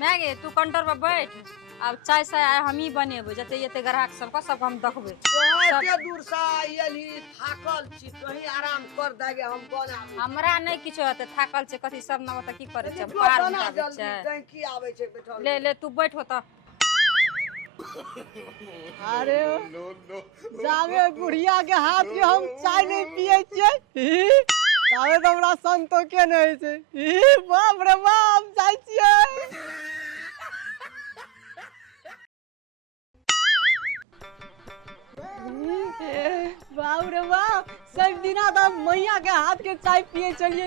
मैगे तू कंटर पर बैठ। अब चाय साय हम ही बनेबे जते येते ग्राहक सब हम देखबे। एते दूर से आइली थाकल छी कहीं आराम कर दागे हम बनाबे। हमरा नहीं किछो होते थाकल छे कथि सब न होता की करे छे जो पार बना उठाबे जल्दी छे। कहीं की आवे छे बैठल। ले ले तू बैठ होता। अरे जावे बुढ़िया के हाथ के हम चाय नहीं पिए छिए तावे तो हमरा संतो के नहीं छे। बाप रे बाप हम जाय छिए। बाप रे बाप सब दिना तो मैया के हाथ के चाय पिए चलिए।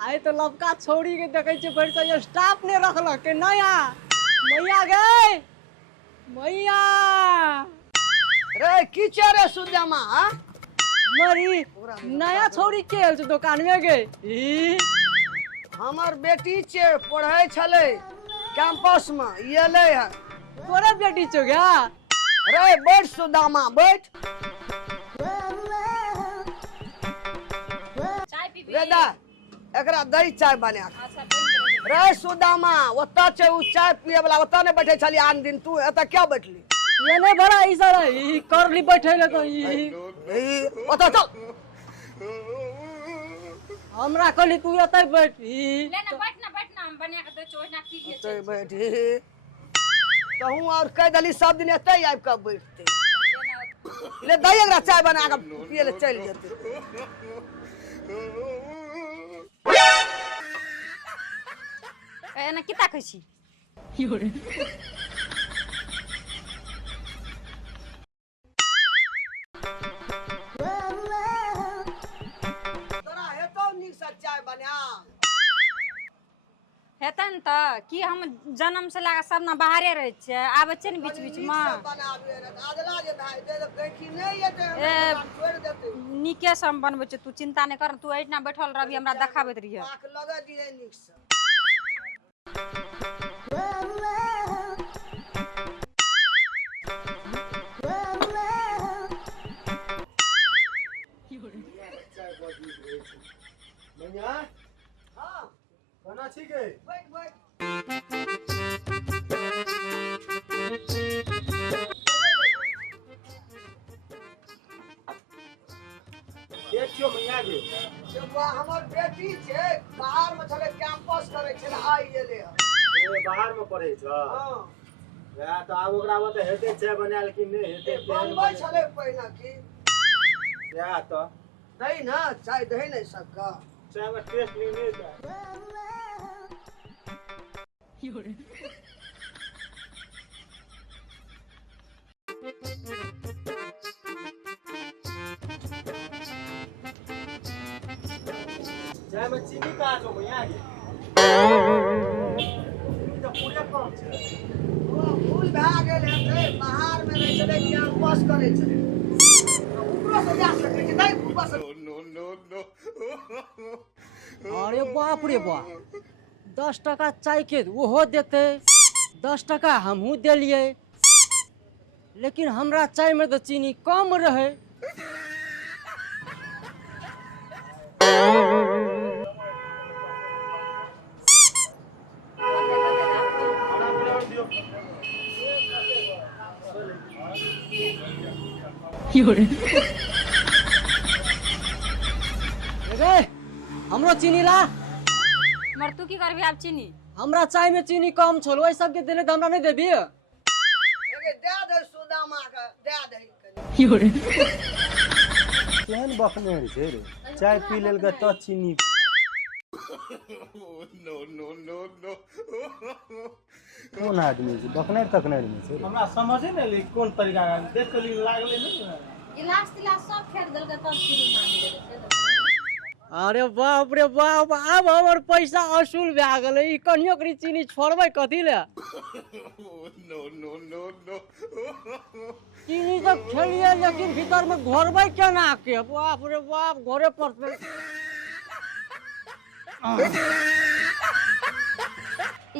आए तो लबका छोड़ी के देखे छे फिर से स्टाफ ने रखलक के नया मैया गए मैया रे की चरे सुदामा मरी नया छोड़ी के आयल छे दुकान में गए। हमर बेटी छे पढ़ै छले कैंपस में एले है। तोरा बेटी छो गया रे बैठ सुदामा बैठ। चाय पीबी रे दा एकरा दही चाय बना। अच्छा बन गेलै। रे सुदामा ओता छे उ चाय पिए वाला ओता ने बैठे छली आन दिन तू एता क्या बैठली? ये नहीं बड़ा ई सारा ई करली बैठे ले तो ई ओता चल। हमरा कहली तू एतै बैठ ई ले ना बैठ ना हम बना के दे छो ओना पी ले ओते बैठी कहूं और कह दली सब दिन एते आब के बैठते। ले दही एकरा चाय बना के पिए ले चल जेते। एना की ताकै छी। तोरा हेतौ नीक से चाय बना। हेतन त कि हम जन्म से लागा सब ना बाहरे रहे छे आबे छे न बीच बीच में बनाबे रे आजला जे भाई दे देखी नहीं एते हम छोड़ देते। नीके से हम बनबे छे तू चिंता नहीं कर तू एठना बैठल रहबी हमरा देखाबैत रहिए। आंख लगा दिए नीक से। मैया हां खाना ठीक है बैठ बैठ। देखियो मैया गे जब हमर बेटी छे बाहर में चले कैंपस करे छे आई एले। ए बाहर में पढ़े छ हां या तो आब ओकरा ओते हेते छै बनाल कि नहीं हेते बनबै छले पहिना की या तो दही ना चाय दही नहीं सकका चाय में टेस्ट नहीं है। चाय में चीनी का छो मैया गे चीनी तो पूरे कम छै। फूल भा गेल हेते बाहर में रहे छले कैंपस करे छले ऊपर से जा सके छै नहीं ऊपर से। अरे बाप रे बाप 10 टका चाय के ओहो देते 10 टका हमहू देलिए लेकिन हमरा चाय में तो चीनी कम रहे। रे हमरो चीनी ला। मर तू की करबी आब चीनी हमरा चाय में चीनी कम छोल ओइ सब के देले त हमरा नहीं देबी। एगे दे दे सुदामा के दे दही कनी। केहन बखनेर छै रे चाय पी लेल के त चीनी कौन आदमी छै बखनेर तकनेर में छै हमरा समझे नहीं ली कौन तरीका देख के लागले नहीं इलाज तिलाज सब फेर देलके तब चीनी मांग देले से। अरे बाप रे बाप अब हमर पैसा असूल भए गेलै ई कनियो करी चीनी छोड़बै कथी ले। चीनी तो खेलिए लेकिन भीतर में घोरबै केना के बाप रे बाप घोरे पड़तै।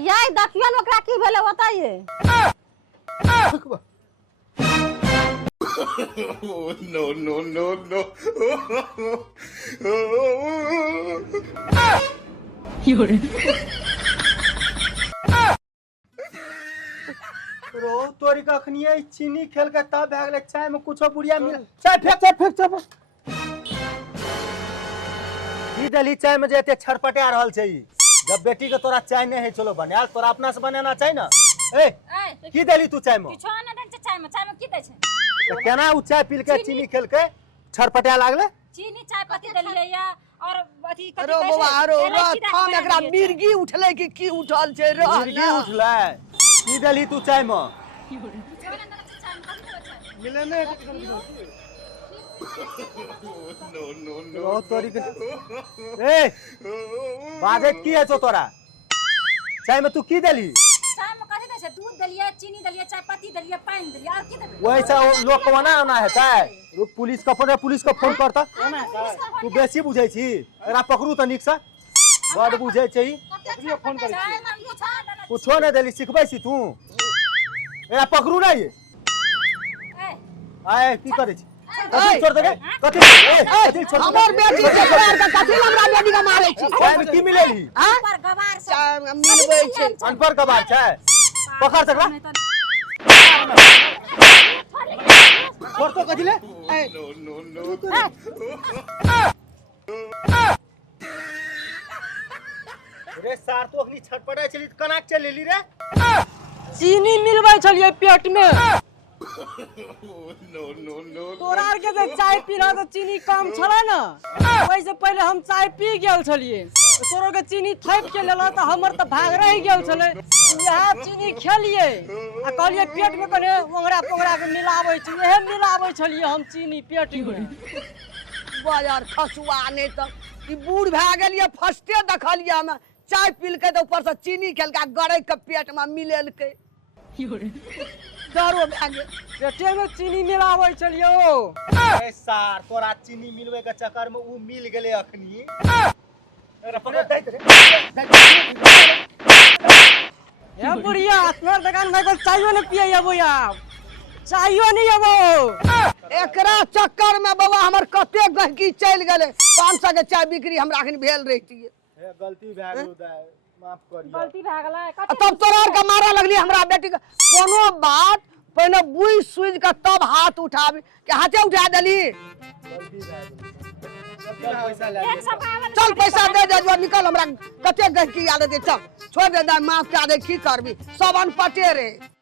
याय देखियो न ओकरा की भेले बताइए। no, no, no, no. रो तोरी कखनिए चीनी खेल के तब भए गेलै चाय में कुछो बुढ़िया मिल चाय फेंक की दली चाय में जे एते छटपटा रहल छै ई जब बेटी के तोरा चाय नहीं है चलो बनाल तोरा अपना से बनाना चाहि ना ए की दली तू चाय में किछो ना दै छै चाय में की दै छै तो केना उ चाय पील के चीनी खेल के छटपटा लागले चीनी चाय पत्ती देलियै या और अथी कथि रो बाबा रो थाम एकरा मिर्गी उठले की उठल छै रो मुर्गी उठलै की दली तू चाय में मिले ने No, no, no. रो तोरी के ए बाजे की है जो तोरा चाय में तू की दली चाय में कथि दै छै दूध देलियै चीनी देलियै चाय पत्ती देलियै पानी देलियै और की देबै वैसा लोग को बना होना है रुक पुलिस को फोन करता तू बेसी बुझै छी एकरा पकड़ू त नीक से बड बुझै छै फोन करै चाय में पूछा देना कुछो नहीं देली सिखबै छी तू एकरा पकड़ू ना ये आए की करे छी कथि छोड़ देबे कथि छोड़ हमर बेटी के पैर के कथि हमरा बेटी के मारै छी चाय में की मिलेली पर गवार से चाय मिलबै छै अनपर का बात छै पकड़ सकला छोड़ तो कथि ले No, no, no. रे सार तो अखनी छटपटाई चली कनाक चलेली रे चीनी मिलबै छलिए पेट में No, no, no. तोरा आर के जे चाय पी रहा तो चीनी कम छला ना वैसे पहले हम चाय पी गेल छलिए तोरो के चीनी थैप के लेला त हमर त भाग रह गेल छले यह चीनी खेलिए आ कहलिए पेट में कने ओंगरा पोंगरा के मिलाबै छी एहे मिलाबै छलिए हम चीनी पेट में बाजार खसुआ नहीं तो ई बूढ़ भए गेलिए फर्स्टे देखलिए हम चाय पील के तो ऊपर से चीनी खेलका गड़ै के पेट में मिलेल के डरो भए गेल पेटे में चीनी मिलाबै छलिए ओ ए सार तोरा चीनी मिलवे के चक्कर में उ मिल गेले अखनी अरे पकड़ दैत रे ए बुढ़िया तोर दुकान में चायो नहीं पिए अबो यार चायो नहीं अबो एकरा चक्कर में बाबा हमर कते गहकी चल गेले 500 के चाय बिक्री हमरा अखन भेल रहितिए ए गलती भए गेल उदय माफ करियो गलती भए गेलै तब तोरा आर के मारा लगली हमरा बेटी के कोनो बात पहले बुझ सुझ के तब हाथ उठाबी के हाथे उठा देली गलती भए गेल चल पैसा ले चल पैसा दे दे जो निकल हमरा कते गहकी याद दे चल छोड़ दे माफ करा दे की करबी सब अनपटे रे